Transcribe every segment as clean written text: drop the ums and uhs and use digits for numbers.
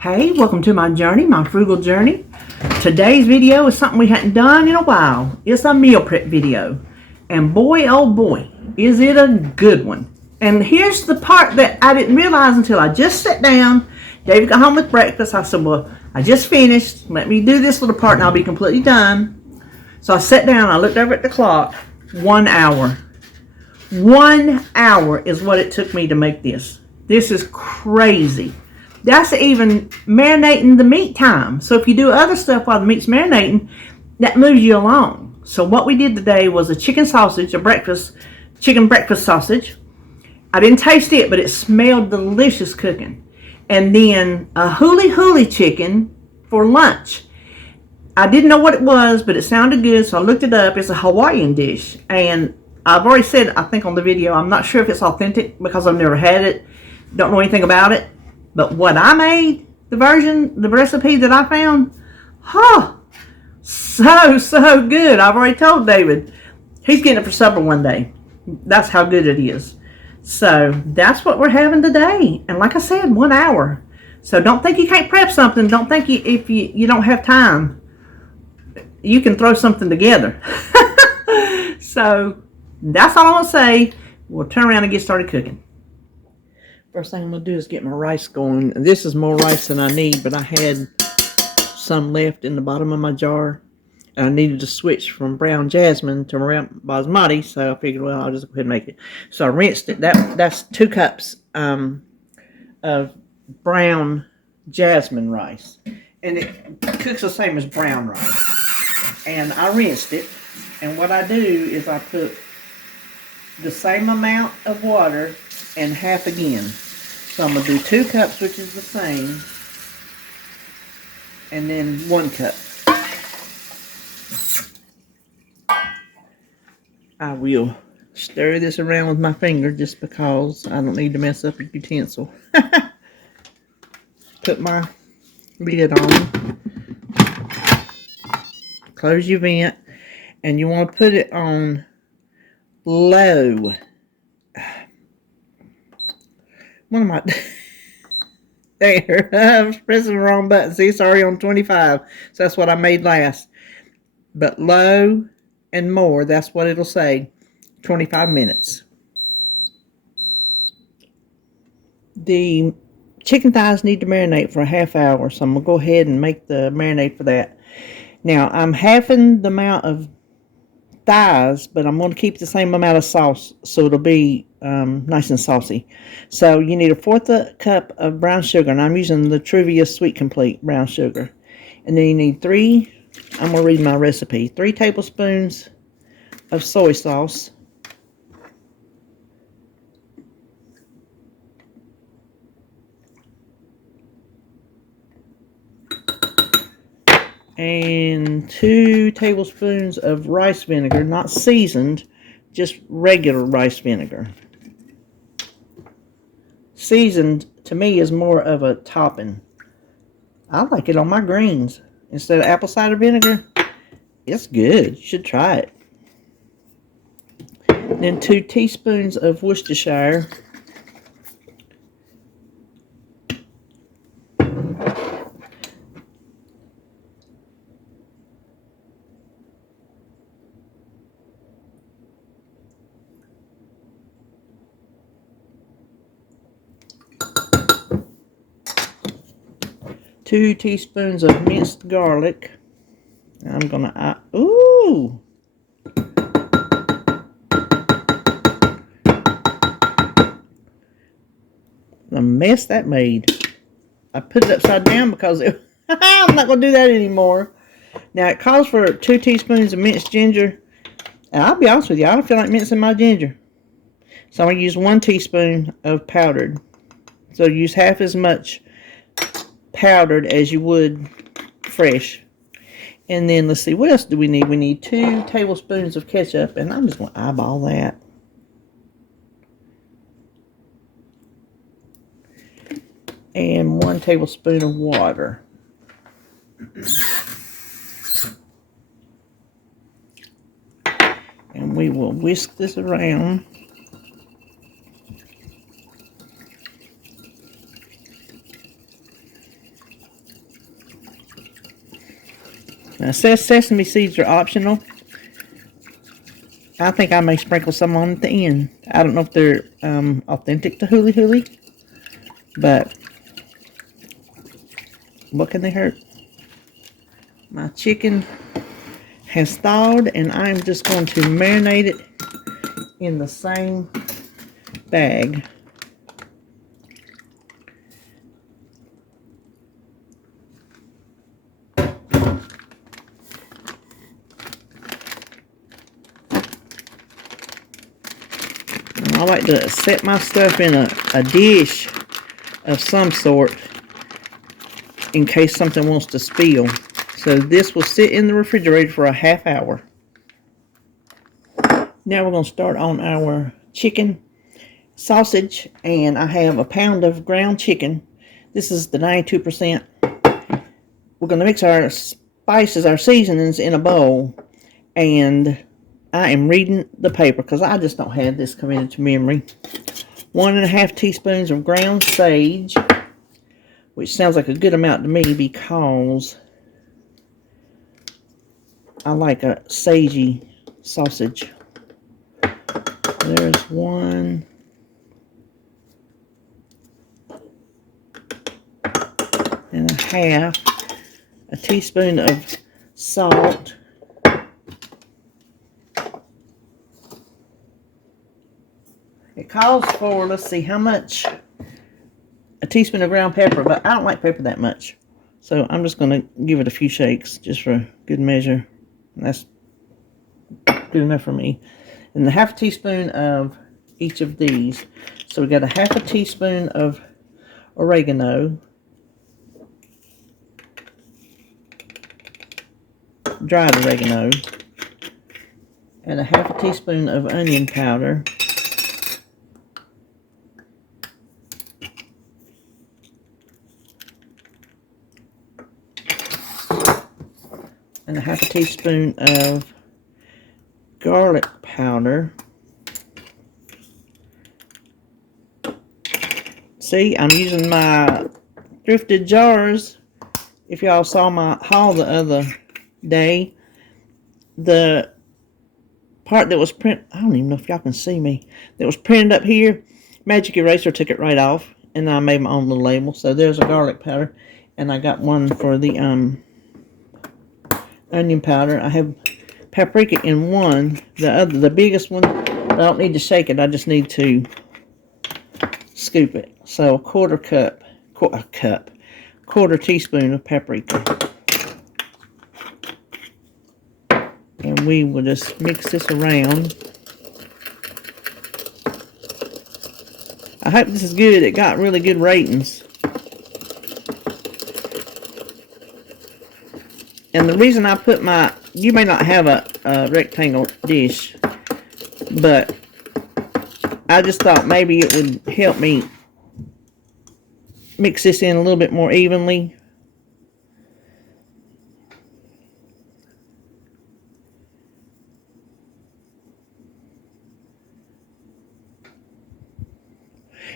Hey, welcome to my journey, my frugal journey. Today's video is something we hadn't done in a while. It's a meal prep video. And boy, oh boy, is it a good one. And here's the part that I didn't realize until I just sat down. David got home with breakfast. I said, well, I just finished. Let me do this little part and I'll be completely done. So I sat down, I looked over at the clock. 1 hour. 1 hour is what it took me to make this. This is crazy. That's even marinating the meat time. So if you do other stuff while the meat's marinating, that moves you along. So what we did today was a chicken sausage, chicken breakfast sausage. I didn't taste it, but it smelled delicious cooking. And then a Huli Huli chicken for lunch. I didn't know what it was, but it sounded good, so I looked it up. It's a Hawaiian dish. And I've already said, I think on the video, I'm not sure if it's authentic because I've never had it. Don't know anything about it. But what I made, the recipe that I found, so good. I've already told David. He's getting it for supper one day. That's how good it is. So that's what we're having today. And like I said, 1 hour. So don't think you can't prep something. Don't think if you don't have time, you can throw something together. So that's all I'm going to say. We'll turn around and get started cooking. First thing I'm going to do is get my rice going. This is more rice than I need, but I had some left in the bottom of my jar. And I needed to switch from brown jasmine to brown basmati, so I figured, well, I'll just go ahead and make it. So I rinsed it. That's 2 cups of brown jasmine rice. And it cooks the same as brown rice. And I rinsed it. And what I do is I put the same amount of water and half again. So I'm going to do 2 cups, which is the same, and then 1 cup. I will stir this around with my finger just because I don't need to mess up a utensil. Put my lid on. Close your vent, and you want to put it on low. What am I? There. I was pressing the wrong button. See, it's already on 25. So that's what I made last. But low and more, that's what it'll say. 25 minutes. The chicken thighs need to marinate for a half hour. So I'm going to go ahead and make the marinade for that. Now, I'm halving the amount of thighs, but I'm going to keep the same amount of sauce so it'll be nice and saucy. So you need a 1/4 cup of brown sugar, and I'm using the Truvia Sweet Complete brown sugar. And then you need I'm going to read my recipe, 3 tablespoons of soy sauce, and 2 tablespoons of rice vinegar, not seasoned, just regular rice vinegar. Seasoned, to me, is more of a topping. I like it on my greens. Instead of apple cider vinegar, it's good. You should try it. Then 2 teaspoons of Worcestershire. Two teaspoons of minced garlic. I'm gonna, ooh! The mess that made. I put it upside down because I'm not gonna do that anymore. Now it calls for 2 teaspoons of minced ginger. And I'll be honest with you, I don't feel like mincing my ginger. So I'm gonna use 1 teaspoon of powdered. So use half as much powdered as you would fresh. And then let's see, what else do we need? We need 2 tablespoons of ketchup, and I'm just going to eyeball that. And 1 tablespoon of water. And we will whisk this around. It says sesame seeds are optional. I think I may sprinkle some on at the end. I don't know if they're authentic to Huli Huli, but what can they hurt? My chicken has thawed, and I'm just going to marinate it in the same bag. I like to set my stuff in a dish of some sort in case something wants to spill. So this will sit in the refrigerator for a half hour. Now we're going to start on our chicken sausage, and I have a pound of ground chicken. This is the 92%. We're going to mix our spices, our seasonings in a bowl, and I am reading the paper because I just don't have this committed to memory. 1.5 teaspoons of ground sage, which sounds like a good amount to me because I like a sagey sausage. There's 1. And a half a teaspoon of salt. It calls for, let's see, how much? A teaspoon of ground pepper, but I don't like pepper that much. So I'm just going to give it a few shakes just for good measure. And that's good enough for me. And a half a teaspoon of each of these. So we got a half a teaspoon of oregano. Dried oregano. And a half a teaspoon of onion powder. And a half a teaspoon of garlic powder. See, I'm using my thrifted jars. If y'all saw my haul the other day, the part that was print, I don't even know if y'all can see me, that was printed up here, Magic Eraser took it right off, and I made my own little label. So there's a garlic powder, and I got one for the onion powder. I have paprika in one, the biggest one, but I don't need to shake it, I just need to scoop it. So a quarter teaspoon of paprika. And we will just mix this around. I hope this is good. It got really good ratings. And the reason I put you may not have a rectangle dish, but I just thought maybe it would help me mix this in a little bit more evenly.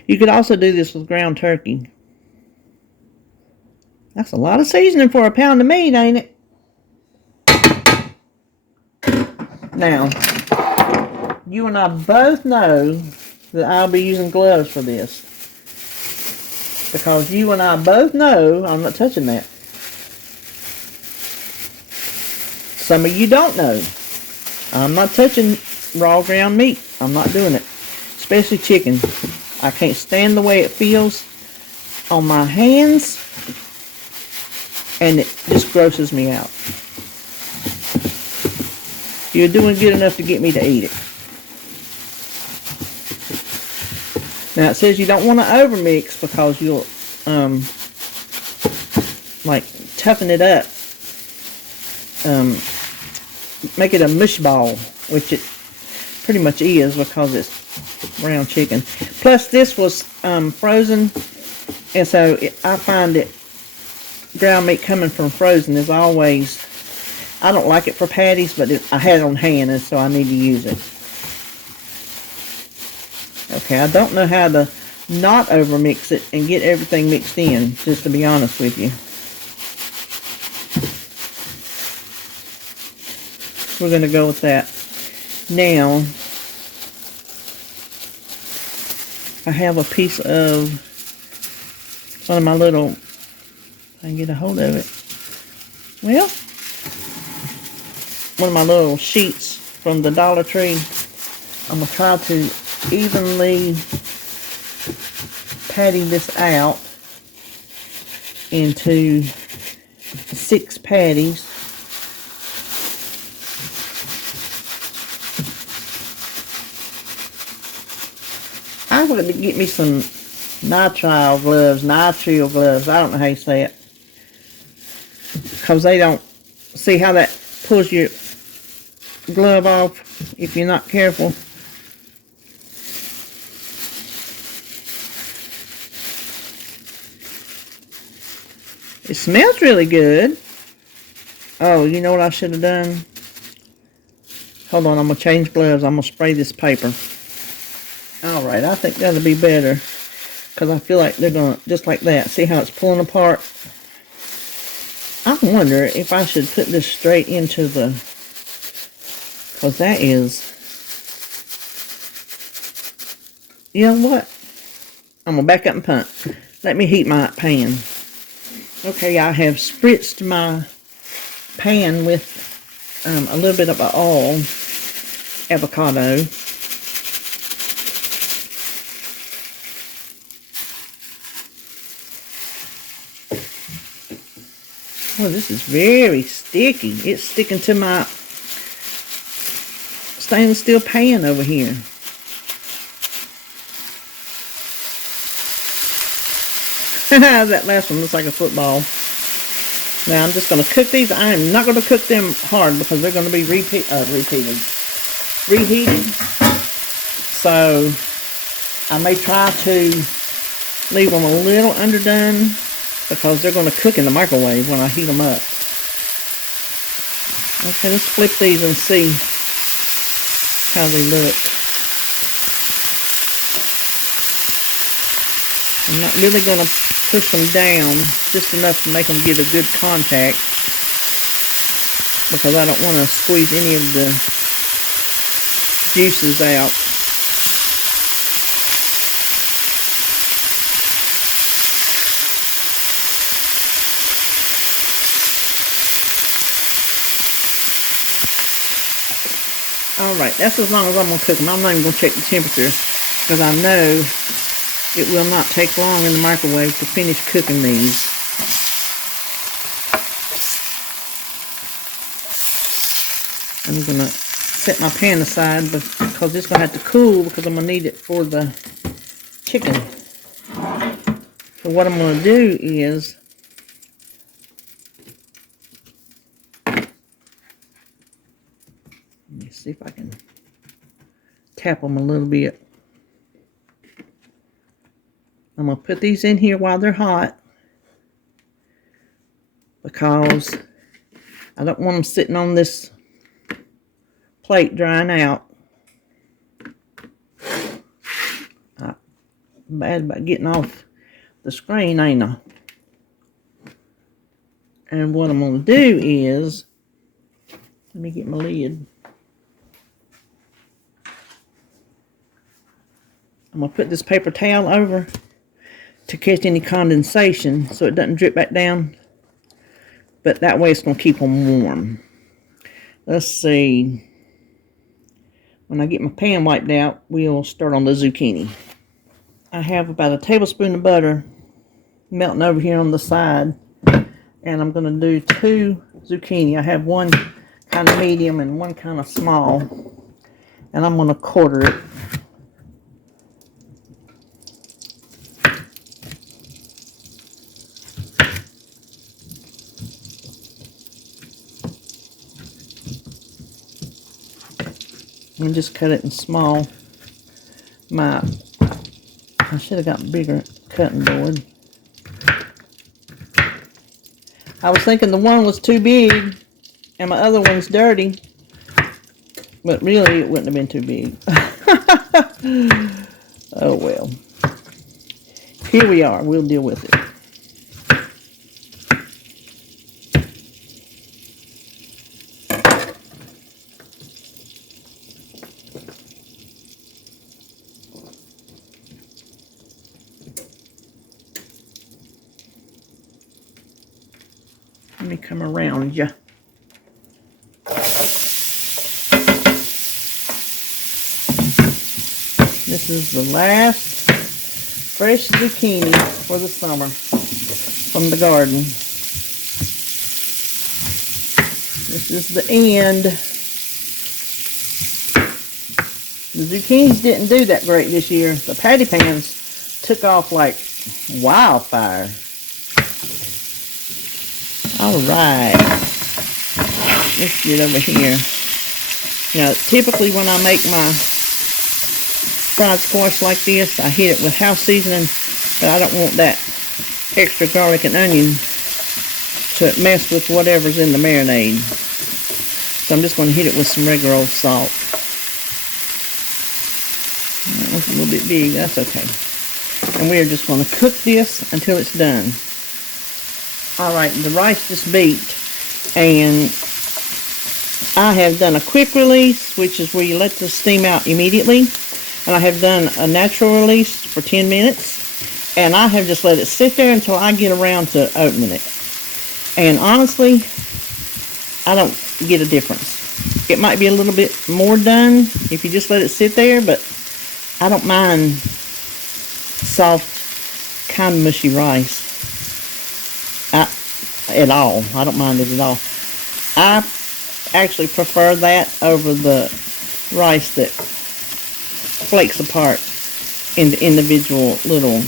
You could also do this with ground turkey. That's a lot of seasoning for a pound of meat, ain't it? Now, you and I both know that I'll be using gloves for this. Because you and I both know I'm not touching that. Some of you don't know. I'm not touching raw ground meat. I'm not doing it. Especially chicken. I can't stand the way it feels on my hands. And it just grosses me out. You're doing good enough to get me to eat it. Now it says you don't want to overmix because you'll like toughen it up. Make it a mush ball, which it pretty much is because it's ground chicken. Plus this was frozen, and so I find that ground meat coming from frozen is always, I don't like it for patties, but I had it on hand, and so I need to use it. Okay, I don't know how to not overmix it and get everything mixed in, just to be honest with you. we're going to go with that. Now, I have a piece of one of my little, if I can get a hold of it. Well, one of my little sheets from the Dollar Tree. I'm going to try to evenly patty this out into 6 patties. I'm going to get me some nitrile gloves, I don't know how you say it. Because they don't, see how that pulls your glove off if you're not careful. It smells really good. Oh, you know what I should have done? Hold on, I'm going to change gloves. I'm going to spray this paper. Alright, I think that'll be better. Because I feel like they're going to, just like that. See how it's pulling apart? I wonder if I should put this straight into the, because that is, you know what? I'm going to back up and punt. Let me heat my pan. Okay, I have spritzed my pan with a little bit of oil, avocado. Oh, this is very sticky. It's sticking to my stainless steel pan over here. That last one looks like a football. Now I'm just going to cook these. I am not going to cook them hard because they're going to be reheated. So I may try to leave them a little underdone because they're going to cook in the microwave when I heat them up. Okay, let's flip these and see how they look. I'm not really going to push them down, just enough to make them get a good contact, because I don't want to squeeze any of the juices out. Alright, that's as long as I'm going to cook them. I'm not even going to check the temperature, because I know it will not take long in the microwave to finish cooking these. I'm going to set my pan aside because it's going to have to cool, because I'm going to need it for the chicken. So what I'm going to do is, let me see if I can tap them a little bit. I'm going to put these in here while they're hot, because I don't want them sitting on this plate drying out. I'm bad about getting off the screen, ain't I? And what I'm going to do is, let me get my lid. I'm going to put this paper towel over to catch any condensation so it doesn't drip back down. But that way it's going to keep them warm. Let's see. When I get my pan wiped out, we'll start on the zucchini. I have about a tablespoon of butter melting over here on the side. And I'm going to do 2 zucchini. I have one kind of medium and one kind of small. And I'm going to quarter it. And just cut it in small. I should have got bigger cutting board. I was thinking the one was too big and my other one's dirty, but really it wouldn't have been too big. Oh well. Here we are. We'll deal with it. Let me come around you. This is the last fresh zucchini for the summer from the garden. This is the end. The zucchinis didn't do that great this year. The patty pans took off like wildfire. Alright. Let's get over here. Now, typically when I make my fried squash like this, I hit it with house seasoning, but I don't want that extra garlic and onion to mess with whatever's in the marinade. So I'm just going to hit it with some regular old salt. That one's a little bit big, that's okay. And we're just going to cook this until it's done. Alright, the rice just beat, and I have done a quick release, which is where you let the steam out immediately. And I have done a natural release for 10 minutes. And I have just let it sit there until I get around to opening it. And honestly, I don't get a difference. It might be a little bit more done if you just let it sit there, but I don't mind soft, kind of mushy rice at all. I don't mind it at all. I actually prefer that over the rice that flakes apart into individual little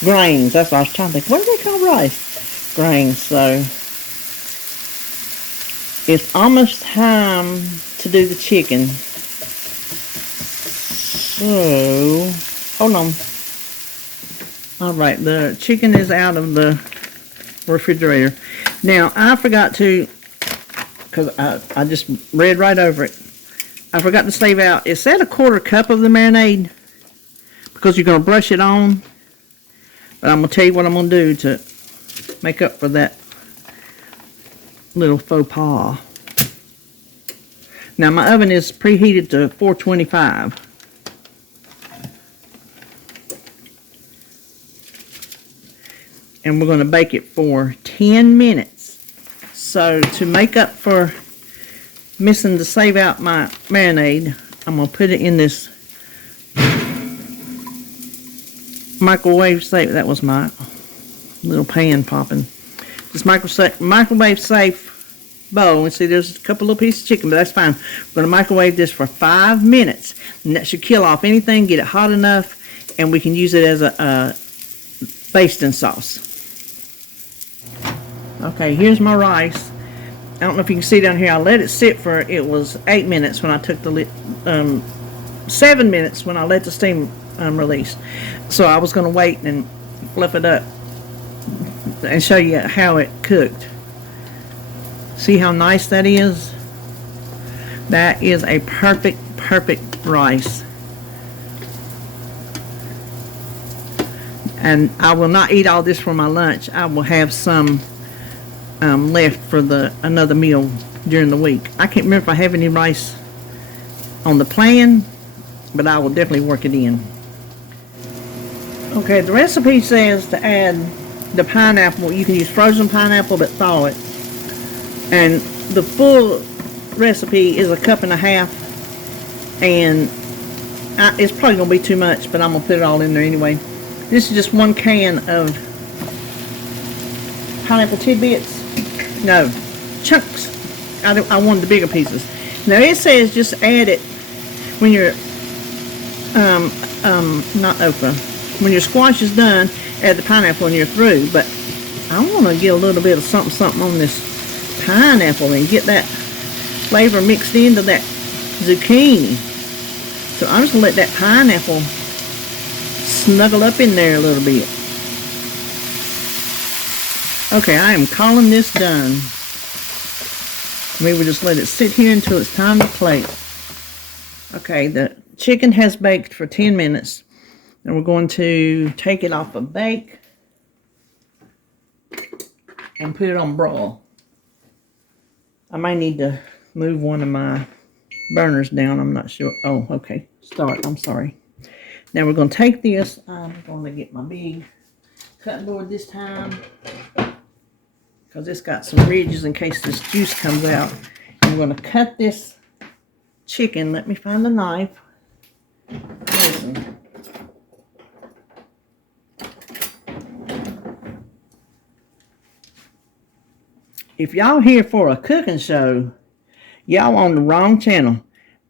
grains. That's what I was trying to think. What do they call rice? Grains. So it's almost time to do the chicken. So hold on. Alright, the chicken is out of the refrigerator. Now I forgot to, because I just read right over it, I forgot to save out. It said 1/4 cup of the marinade because you're going to brush it on. But I'm going to tell you what I'm going to do to make up for that little faux pas. Now my oven is preheated to 425. And we're going to bake it for 10 minutes. So to make up for missing to save out my marinade, I'm going to put it in this microwave safe. That was my little pan popping. This microwave safe bowl. And see, there's a couple little pieces of chicken, but that's fine. We're going to microwave this for 5 minutes. And that should kill off anything, get it hot enough, and we can use it as a basting sauce. Okay, here's my rice. I don't know if you can see down here. I let it sit for, it was 8 minutes when I took the lid, 7 minutes when I let the steam release. So I was going to wait and fluff it up and show you how it cooked. See how nice that is? That is a perfect rice. And I will not eat all this for my lunch. I will have some left for another meal during the week. I can't remember if I have any rice on the plan, but I will definitely work it in. Okay, the recipe says to add the pineapple. You can use frozen pineapple, but thaw it. And the full recipe is 1.5 cups, and it's probably going to be too much, but I'm going to put it all in there anyway. This is just 1 can of pineapple tidbits. No, chunks. I wanted the bigger pieces. Now it says just add it when your not okra. When your squash is done, add the pineapple when you're through. But I want to get a little bit of something on this pineapple and get that flavor mixed into that zucchini. So I'm just going to let that pineapple snuggle up in there a little bit. Okay, I am calling this done. We will just let it sit here until it's time to plate. Okay, the chicken has baked for 10 minutes. And we're going to take it off of bake and put it on broil. I might need to move one of my burners down. I'm not sure. Oh, okay. Start. I'm sorry. Now we're going to take this. I'm going to get my big cutting board this time because it's got some ridges in case this juice comes out. I'm going to cut this chicken. Let me find the knife. Listen. If y'all here for a cooking show, y'all on the wrong channel.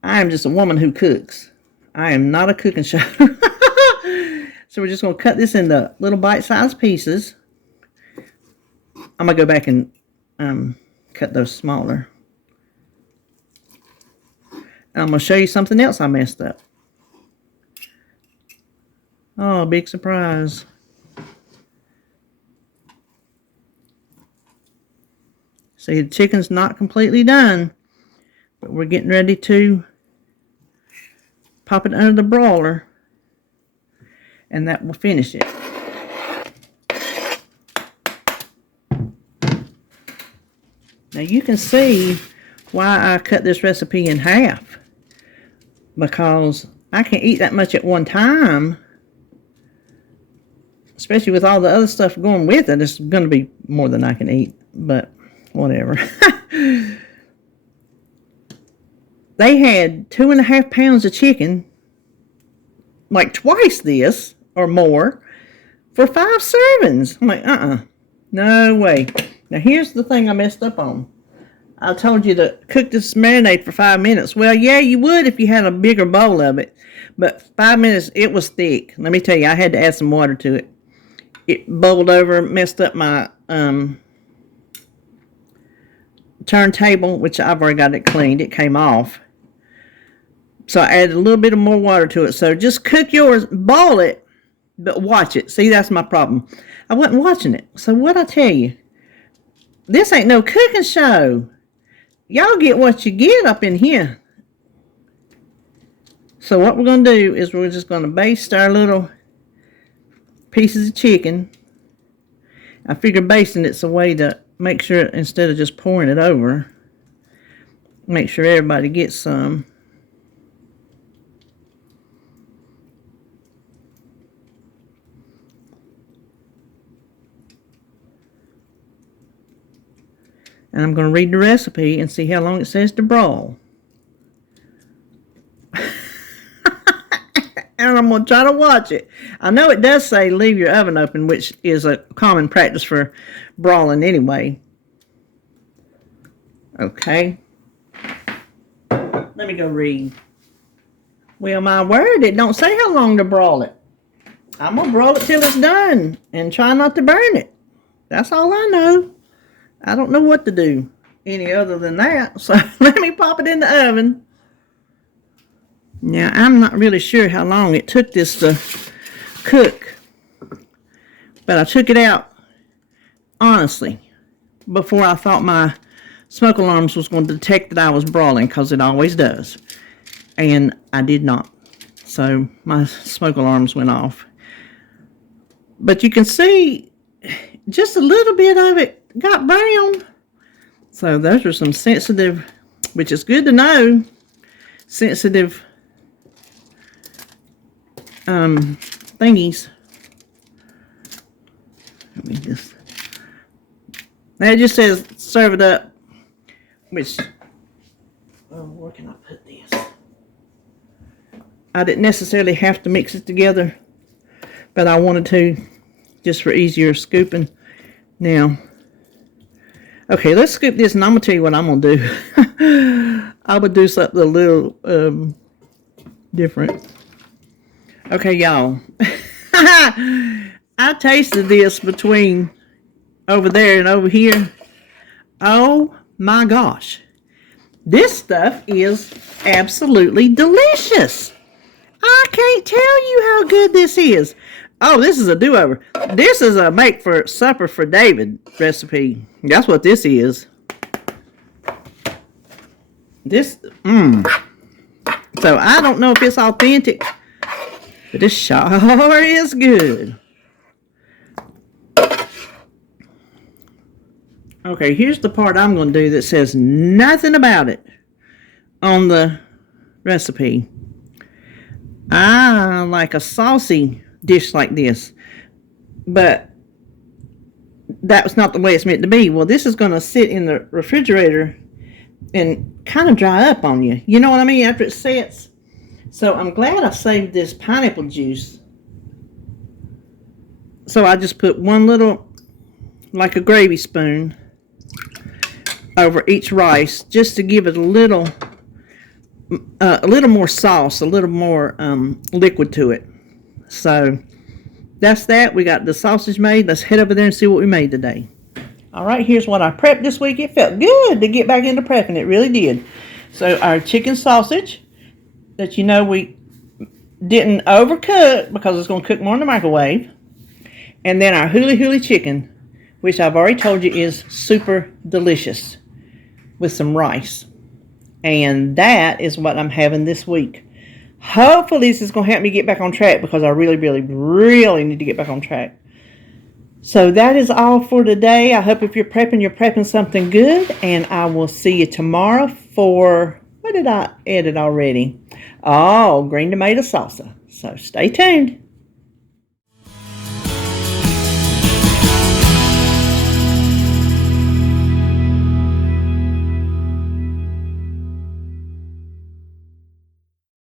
I am just a woman who cooks. I am not a cooking show. So we're just going to cut this into little bite-sized pieces. I'm going to go back and cut those smaller. And I'm going to show you something else I messed up. Oh, big surprise. See, the chicken's not completely done, but we're getting ready to pop it under the broiler, and that will finish it. Now you can see why I cut this recipe in half, because I can't eat that much at one time, especially with all the other stuff going with it. It's going to be more than I can eat, but whatever. They had 2.5 pounds of chicken, like twice this or more, for 5 servings. I'm like, no way. Now here's the thing I messed up on. I told you to cook this marinade for 5 minutes. Well, yeah, you would if you had a bigger bowl of it. But 5 minutes, it was thick. Let me tell you, I had to add some water to it. It bubbled over, messed up my turntable, which I've already got it cleaned. It came off. So I added a little bit of more water to it. So just cook yours, boil it, but watch it. See, that's my problem. I wasn't watching it. So what'd I tell you? This ain't no cooking show. Y'all get what you get up in here. So what we're going to do is we're just going to baste our little pieces of chicken. I figure basting it's a way to make sure, instead of just pouring it over, make sure everybody gets some. And I'm going to read the recipe and see how long it says to broil. And I'm going to try to watch it. I know it does say leave your oven open, which is a common practice for broiling anyway. Okay. Let me go read. Well, my word, it don't say how long to broil it. I'm going to broil it till it's done and try not to burn it. That's all I know. I don't know what to do any other than that. So let me pop it in the oven. Now, I'm not really sure how long it took this to cook. But I took it out, honestly, before I thought my smoke alarms was going to detect that I was broiling, because it always does. And I did not. So my smoke alarms went off. But you can see just a little bit of it got brown. So those are some sensitive, which is good to know, sensitive thingies. Let me just, now it just says serve it up, which, where can I put this? I didn't necessarily have to mix it together, but I wanted to, just for easier scooping. Now, okay, let's scoop this, and I'm going to tell you what I'm going to do. I would do something a little different. Okay, y'all. I tasted this between over there and over here. Oh, my gosh. This stuff is absolutely delicious. I can't tell you how good this is. Oh, this is a do-over. This is a make for supper for David recipe. That's what this is. This, So I don't know if it's authentic, but this sure is good. Okay, here's the part I'm going to do that says nothing about it on the recipe. I like a saucy dish like this, but that was not the way it's meant to be. Well, this is going to sit in the refrigerator and kind of dry up on you. You know what I mean? After it sets. So I'm glad I saved this pineapple juice. So I just put one little, like a gravy spoon, over each rice just to give it a little more sauce, a little more liquid to it. So that's that. We got the sausage made. Let's head over there and see what we made today. All right, here's what I prepped this week. It felt good to get back into prepping. It really did. So our chicken sausage that we didn't overcook because it's going to cook more in the microwave. And then our Huli Huli chicken, which I've already told you is super delicious with some rice. And that is what I'm having this week. Hopefully this is going to help me get back on track because I really, really, really need to get back on track. So that is all for today. I hope if you're prepping something good. And I will see you tomorrow for, what did I edit already? Oh, green tomato salsa. So stay tuned.